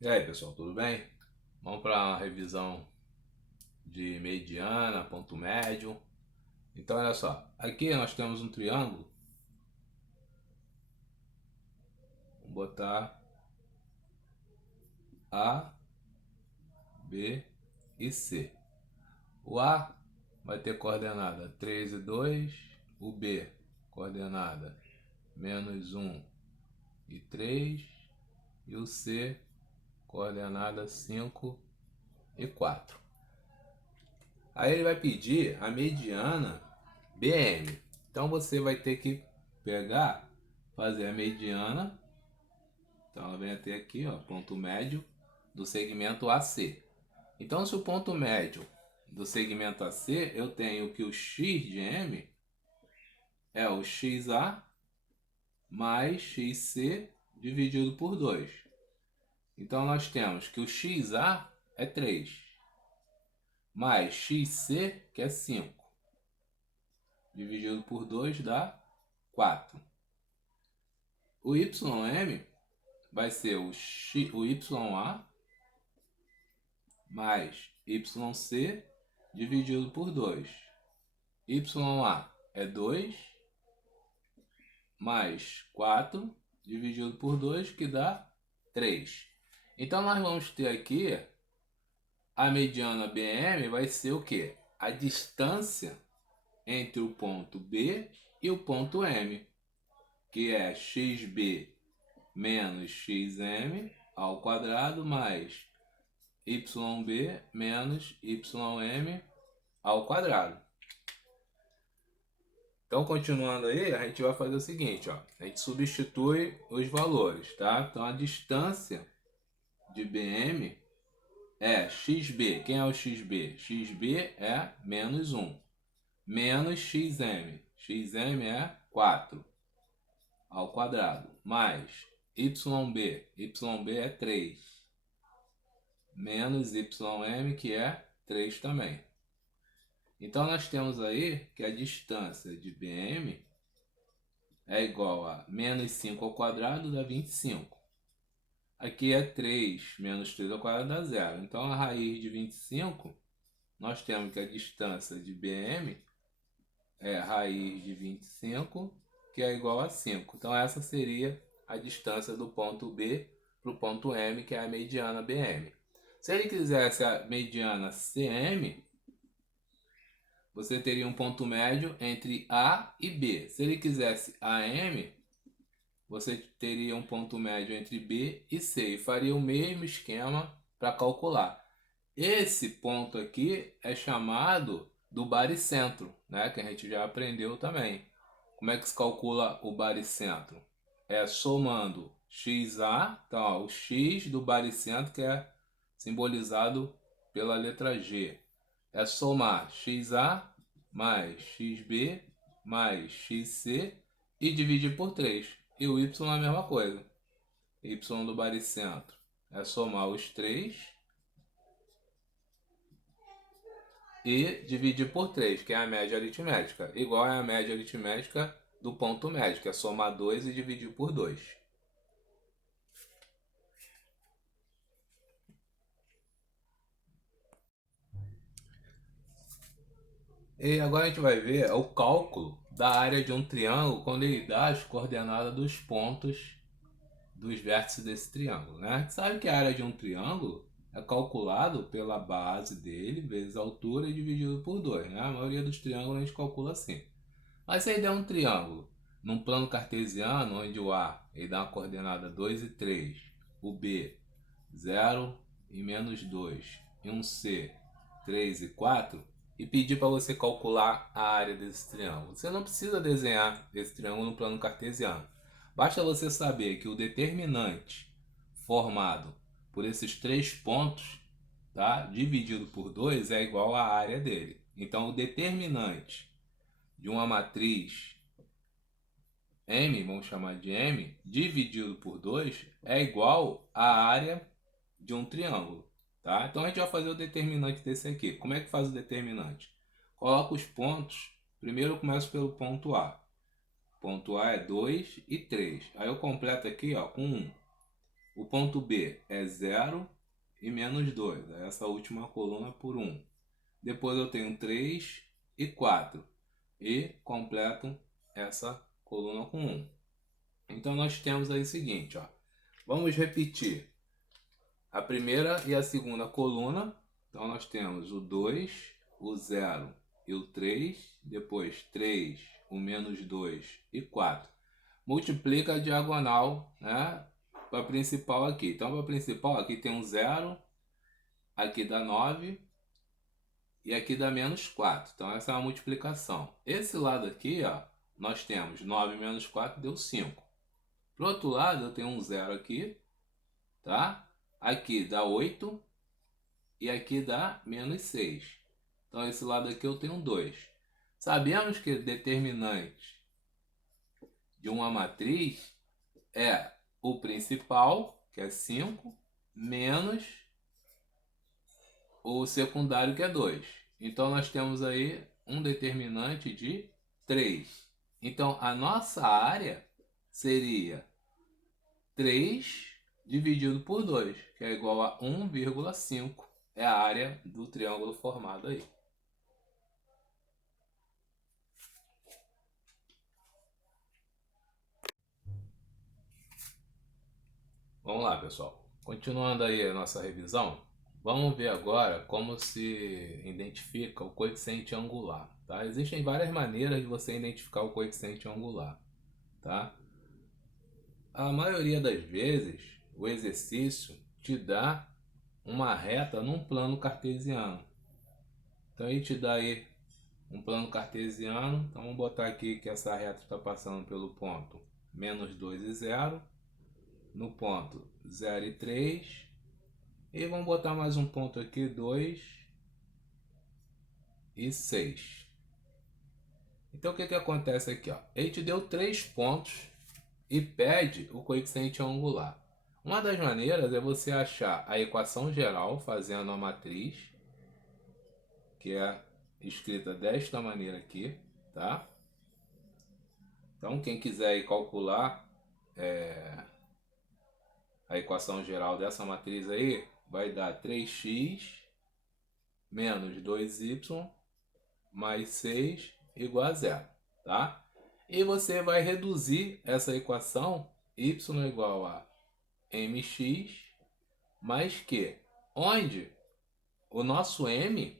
E aí, pessoal, tudo bem? Vamos para a revisão de mediana, ponto médio. Então, olha só, aqui nós temos um triângulo. Vamos botar A, B e C. O A vai ter coordenada 3 e 2, o B coordenada -1 e 3, e o C coordenada 5 e 4. Aí ele vai pedir a mediana BM. Então você vai ter que pegar, fazer a mediana. Então ela vem até aqui, ó, ponto médio do segmento AC. Então se o ponto médio do segmento AC, eu tenho que o x de M é o XA mais XC dividido por 2. Então nós temos que o XA é 3, mais XC, que é 5, dividido por 2 dá 4. O YM vai ser o YA mais YC dividido por 2. YA é 2 mais 4 dividido por 2, que dá 3. Então nós vamos ter aqui a mediana BM vai ser o que? A distância entre o ponto B e o ponto M, que é XB menos XM ao quadrado mais YB menos YM ao quadrado. Então, continuando aí, a gente vai fazer o seguinte, ó. A gente substitui os valores, tá? Então, a distância de BM é XB. Quem é o XB? XB é menos 1. Menos XM. XM é 4 ao quadrado. Mais YB. YB é 3. Menos YM, que é 3 também. Então nós temos aí que a distância de BM é igual a menos 5 ao quadrado dá 25. Aqui é 3 menos 3 ao quadrado dá 0. Então a raiz de 25, nós temos que a distância de BM é a raiz de 25, que é igual a 5. Então essa seria a distância do ponto B para o ponto M, que é a mediana BM. Se ele quisesse a mediana CM, você teria um ponto médio entre A e B. Se ele quisesse AM, você teria um ponto médio entre B e C e faria o mesmo esquema para calcular. Esse ponto aqui é chamado do baricentro, né? Que a gente já aprendeu também. Como é que se calcula o baricentro? É somando XA, então, ó, o X do baricentro, que é simbolizado pela letra G. É somar XA mais XB mais XC e dividir por 3. E o Y é a mesma coisa. Y do baricentro é somar os 3 e dividir por 3, que é a média aritmética. Igual é a média aritmética do ponto médio, que é somar 2 e dividir por 2. E agora a gente vai ver o cálculo da área de um triângulo quando ele dá as coordenadas dos pontos dos vértices desse triângulo, né? A gente sabe que a área de um triângulo é calculado pela base dele vezes a altura e dividido por 2, né? A maioria dos triângulos a gente calcula assim. Mas se ele der um triângulo num plano cartesiano, onde o A ele dá uma coordenada 2 e 3, o B 0 e menos 2, e um C 3 e 4, e pedir para você calcular a área desse triângulo. Você não precisa desenhar esse triângulo no plano cartesiano. Basta você saber que o determinante formado por esses 3 pontos, tá, dividido por 2 é igual à área dele. Então o determinante de uma matriz M, vamos chamar de M, dividido por 2 é igual à área de um triângulo. Tá? Então a gente vai fazer o determinante desse aqui. Como é que faz o determinante? Coloca os pontos. Primeiro eu começo pelo ponto A. Ponto A é 2 e 3. Aí eu completo aqui, ó, com 1. O ponto B é 0 e menos 2. Essa última coluna por 1. Depois eu tenho 3 e 4. E completo essa coluna com 1. Então nós temos aí o seguinte, ó. Vamos repetir a primeira e a segunda coluna. Então nós temos o 2, o 0 e o 3. Depois 3, o menos 2 e 4. Multiplica a diagonal, né, para a principal aqui. Então para a principal aqui tem um 0, aqui dá 9 e aqui dá menos 4. Então essa é a multiplicação. Esse lado aqui, ó, nós temos 9 menos 4 deu 5. Pro outro lado eu tenho um 0 aqui, tá? Aqui dá 8 e aqui dá menos 6. Então esse lado aqui eu tenho 2. Sabemos que determinante de uma matriz é o principal, que é 5, menos o secundário, que é 2. Então nós temos aí um determinante de 3. Então a nossa área seria 3 dividido por 2, que é igual a 1,5. É a área do triângulo formado aí. Vamos lá, pessoal. Continuando aí a nossa revisão, vamos ver agora como se identifica o coeficiente angular, tá? Existem várias maneiras de você identificar o coeficiente angular, tá? A maioria das vezes, o exercício te dá uma reta num plano cartesiano. Então ele te dá aí um plano cartesiano. Então vamos botar aqui que essa reta está passando pelo ponto menos 2 e 0, no ponto 0 e 3, e vamos botar mais um ponto aqui, 2 e 6. Então o que acontece aqui, ó? Ele te deu 3 pontos e pede o coeficiente angular. Uma das maneiras é você achar a equação geral fazendo a matriz, que é escrita desta maneira aqui, tá? Então quem quiser aí calcular a equação geral dessa matriz aí, vai dar 3x menos 2y mais 6 igual a 0, tá? E você vai reduzir essa equação, y igual a mx mais q, onde o nosso m,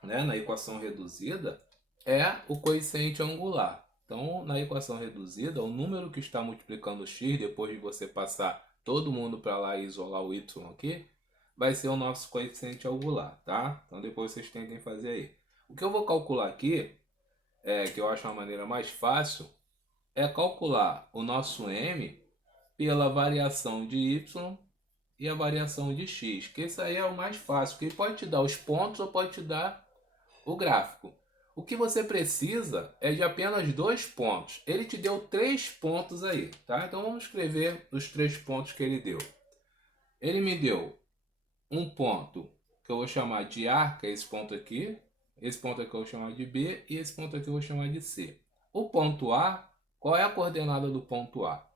né, na equação reduzida, é o coeficiente angular. Então, na equação reduzida, o número que está multiplicando o x, depois de você passar todo mundo para lá e isolar o y aqui, vai ser o nosso coeficiente angular, tá? Então, depois vocês tentem fazer aí. O que eu vou calcular aqui, que eu acho uma maneira mais fácil, é calcular o nosso m pela variação de y e a variação de x, que isso aí é o mais fácil, porque ele pode te dar os pontos ou pode te dar o gráfico. O que você precisa é de apenas 2 pontos. Ele te deu 3 pontos aí, tá? Então vamos escrever os 3 pontos que ele deu. Ele me deu um ponto que eu vou chamar de A, que é esse ponto aqui. Esse ponto aqui eu vou chamar de B e esse ponto aqui eu vou chamar de C. O ponto A, qual é a coordenada do ponto A?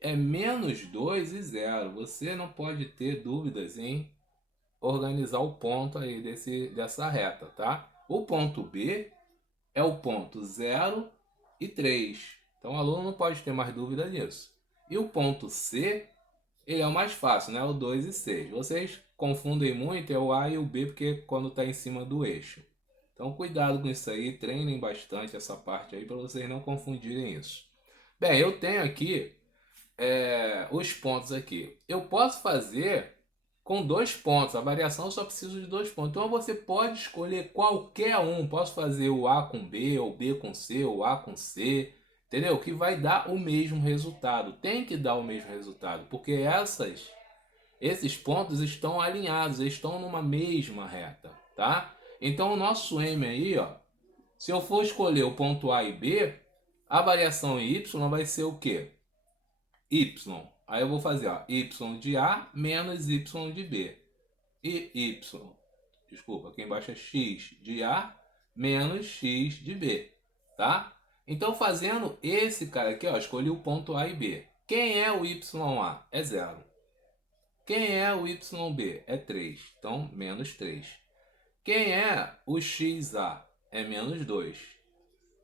É menos 2 e 0. Você não pode ter dúvidas em organizar o ponto aí dessa reta, tá? O ponto B é o ponto 0 e 3. Então o aluno não pode ter mais dúvida nisso. E o ponto C, ele é o mais fácil, né? O 2 e 6. Vocês confundem muito, é o A e o B, porque quando está em cima do eixo. Então cuidado com isso aí, treinem bastante essa parte aí para vocês não confundirem isso. Bem, eu tenho aqui os pontos aqui. Eu posso fazer com 2 pontos, a variação eu só preciso de 2 pontos. Então você pode escolher qualquer um. Posso fazer o A com B, ou B com C, ou A com C, entendeu? Que vai dar o mesmo resultado. Tem que dar o mesmo resultado, porque esses pontos estão alinhados, eles estão numa mesma reta, tá? Então o nosso M aí, ó, se eu for escolher o ponto A e B, a variação em Y vai ser o quê? Y. Aí eu vou fazer, ó, y de A menos y de B. E y, desculpa, aqui embaixo é x de A menos x de B, tá? Então fazendo esse cara aqui, ó, escolhi o ponto A e B. Quem é o YA? É 0. Quem é o YB? É 3. Então, menos 3. Quem é o XA? É menos 2.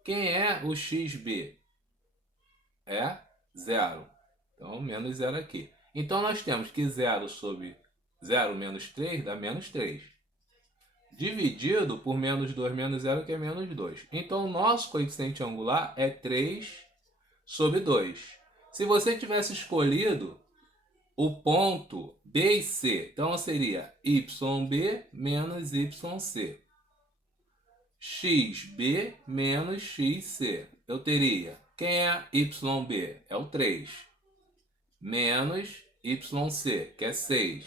Quem é o XB? É 0. Então, menos 0 aqui. Então, nós temos que 0 sobre 0 menos 3 dá menos 3. Dividido por menos 2 menos 0, que é menos 2. Então, o nosso coeficiente angular é 3 sobre 2. Se você tivesse escolhido o ponto B e C, então seria YB menos YC. XB menos XC. Eu teria, quem é YB? É o 3. Menos YC, que é 6.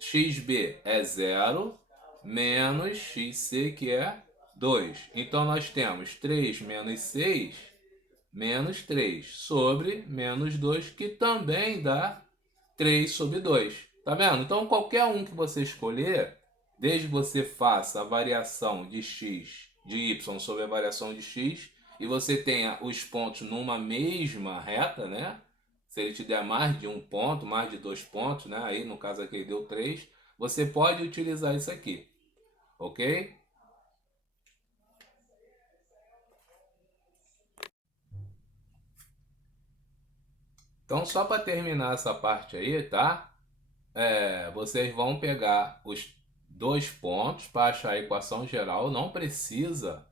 XB é 0. Menos XC, que é 2. Então, nós temos 3 menos 6, menos 3, sobre menos 2, que também dá 3 sobre 2. Tá vendo? Então, qualquer um que você escolher, desde que você faça a variação de x, de y sobre a variação de x, e você tenha os pontos numa mesma reta, né? Se ele te der mais de um ponto, mais de 2 pontos, né? Aí, no caso aqui, ele deu 3. Você pode utilizar isso aqui, ok? Então, só para terminar essa parte aí, tá? Vocês vão pegar os 2 pontos para achar a equação geral. Não precisa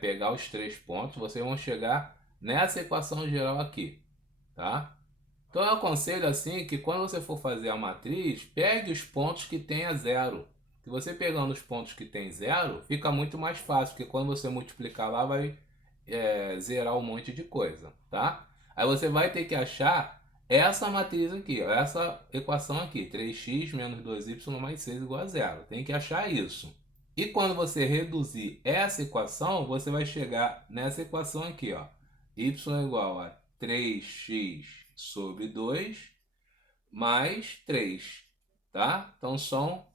pegar os 3 pontos. Vocês vão chegar nessa equação geral aqui, tá? Então, eu aconselho assim que quando você for fazer a matriz, pegue os pontos que tenha 0. Se você pegando os pontos que tem 0, fica muito mais fácil, porque quando você multiplicar lá, vai zerar um monte de coisa, tá? Aí você vai ter que achar essa matriz aqui, ó, essa equação aqui, 3x menos 2y mais 6 igual a 0. Tem que achar isso. E quando você reduzir essa equação, você vai chegar nessa equação aqui, ó. Y igual a 3x sobre 2 mais 3, tá? Então são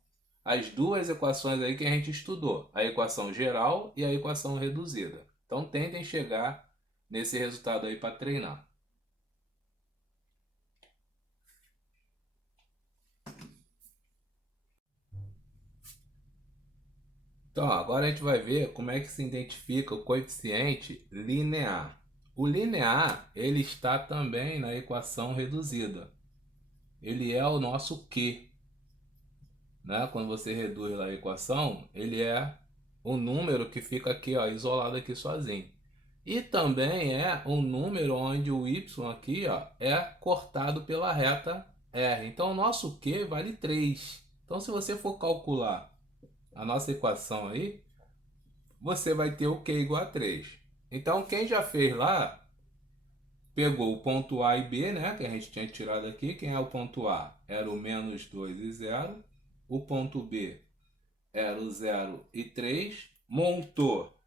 as duas equações aí que a gente estudou, a equação geral e a equação reduzida. Então tentem chegar nesse resultado aí para treinar. Então, agora a gente vai ver como é que se identifica o coeficiente linear. O linear, ele está também na equação reduzida. Ele é o nosso Q, né? Quando você reduz lá a equação, ele é um número que fica aqui, ó, isolado aqui sozinho. E também é um número onde o y aqui, ó, é cortado pela reta R. Então, o nosso Q vale 3. Então, se você for calcular a nossa equação aí, você vai ter o Q igual a 3. Então, quem já fez lá, pegou o ponto A e B, né, que a gente tinha tirado aqui. Quem é o ponto A? Era o menos 2 e 0. O ponto B era o 0 e 3. Montou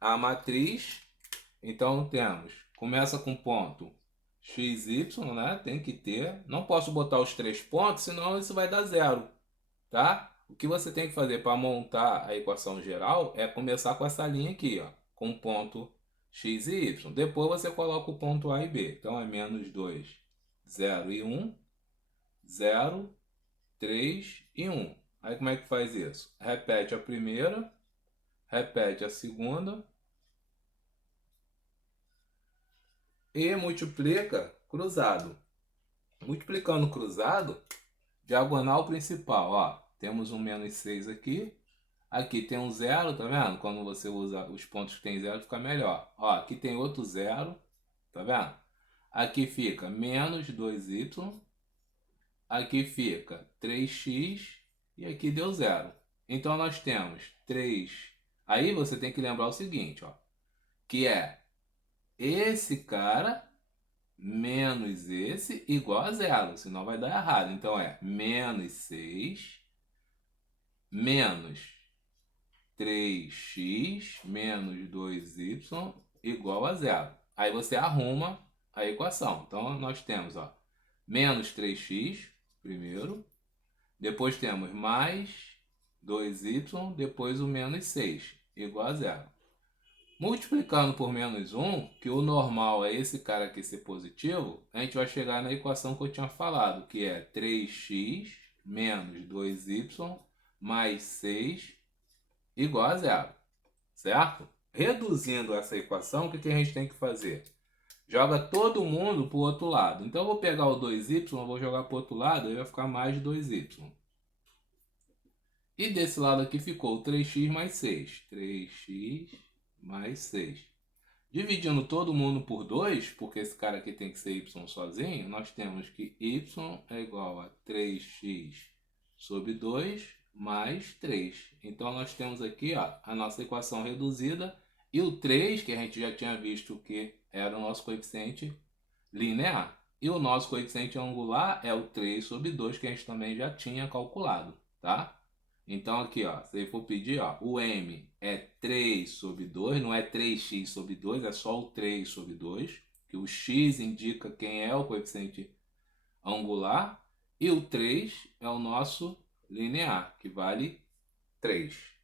a matriz. Então, temos, começa com ponto XY, né, tem que ter. Não posso botar os 3 pontos, senão isso vai dar 0, tá? O que você tem que fazer para montar a equação geral é começar com essa linha aqui, ó, com ponto x e y. Depois você coloca o ponto A e B. Então é menos 2, 0 e 1, 0, 3 e 1. Aí como é que faz isso? Repete a primeira, repete a segunda e multiplica cruzado. Multiplicando cruzado, diagonal principal, ó, temos um menos 6 aqui. Aqui tem um 0, tá vendo? Quando você usa os pontos que tem 0 fica melhor. Ó, aqui tem outro 0, tá vendo? Aqui fica menos 2y. Aqui fica 3x e aqui deu 0. Então nós temos 3. Aí você tem que lembrar o seguinte, ó, que é esse cara menos esse igual a 0, senão vai dar errado. Então é menos 6 menos 3x menos 2y igual a 0. Aí você arruma a equação. Então nós temos, ó, menos 3x primeiro, depois temos mais 2y, depois o menos 6 igual a 0. Multiplicando por menos 1, que o normal é esse cara aqui ser positivo, a gente vai chegar na equação que eu tinha falado, que é 3x menos 2y mais 6 igual a zero, certo? Reduzindo essa equação, o que a gente tem que fazer? Joga todo mundo para o outro lado. Então eu vou pegar o 2y, vou jogar para o outro lado, e vai ficar mais 2y. E desse lado aqui ficou 3x mais 6. 3x mais 6. Dividindo todo mundo por 2, porque esse cara aqui tem que ser y sozinho, nós temos que y é igual a 3x sobre 2 mais 3. Então nós temos aqui ó, a nossa equação reduzida e o 3, que a gente já tinha visto que era o nosso coeficiente linear. E o nosso coeficiente angular é o 3 sobre 2, que a gente também já tinha calculado, tá? Então aqui, ó, se for pedir, ó, o m é 3 sobre 2, não é 3x sobre 2, é só o 3 sobre 2, que o x indica quem é o coeficiente angular, e o 3 é o nosso linear, que vale 3.